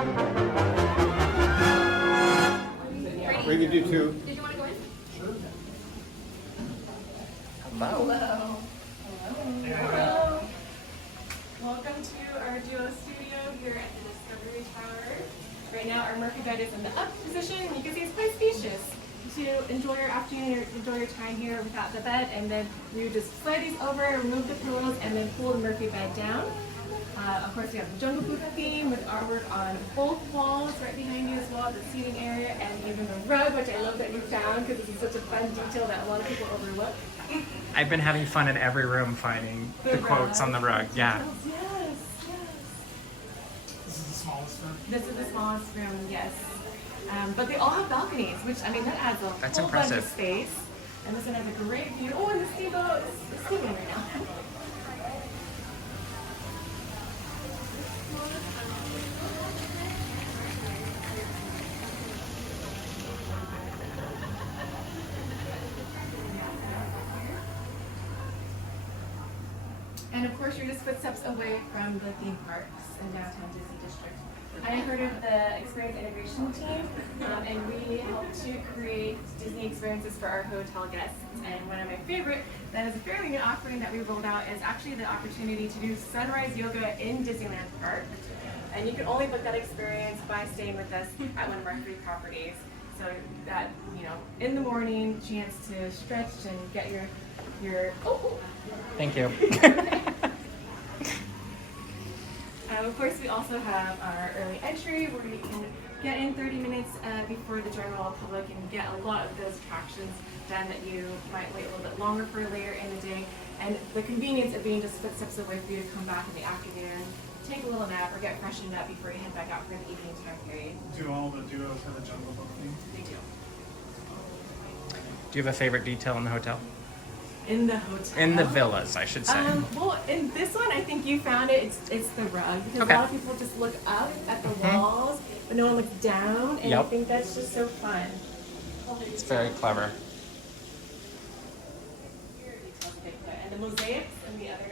We can do two. Did you want to go in? Sure. Hello. Hello. Welcome to our duo studio here at the Discovery Tower. Right now our Murphy bed is in the up position. You can see it's quite spacious. To enjoy your afternoon or enjoy your time here without the bed, and then you just slide these over, remove the pillows, and then pull the Murphy bed down. Of course, we have the Jungle Book theme with artwork on both walls right behind you as well, the seating area, and even the rug, which I love that you found because this is such a fun detail that a lot of people overlook. I've been having fun in every room finding the quotes on the rug. Yeah. Yes. This is the smallest room. This is the smallest room, yes. But they all have balconies, which, I mean, that adds a That's whole bunch of impressive. space. And this one has a great view. Oh, and the steamboat is steaming right now. And of course, you're just footsteps away from the theme parks in downtown Disney District. I heard of the experience integration team, and we help to create Disney experiences for our hotel guests. And one of my favorite, that is a fairly new offering that we rolled out, is actually the opportunity to do sunrise yoga in Disneyland Park. And you can only book that experience by staying with us at one of our 3 properties. So that, you know, in the morning, chance to stretch and get your Thank you. Of course, we also have our early entry where you can get in 30 minutes before the general public and get a lot of those attractions done that you might wait a little bit longer for later in the day. And the convenience of being just footsteps away for you to come back in the afternoon, take a little nap, or get freshened up before you head back out for the evening time period. Do all the duos have a Jungle Book theme? They do. Do you have a favorite detail in the hotel? In the hotel? In the villas, I should say. Well, in this one, I think you found it. It's the rug, because Okay. a lot of people just look up at the walls, but no one looks down, and I Yep. think that's just so fun. It's very clever. And the mosaics in the other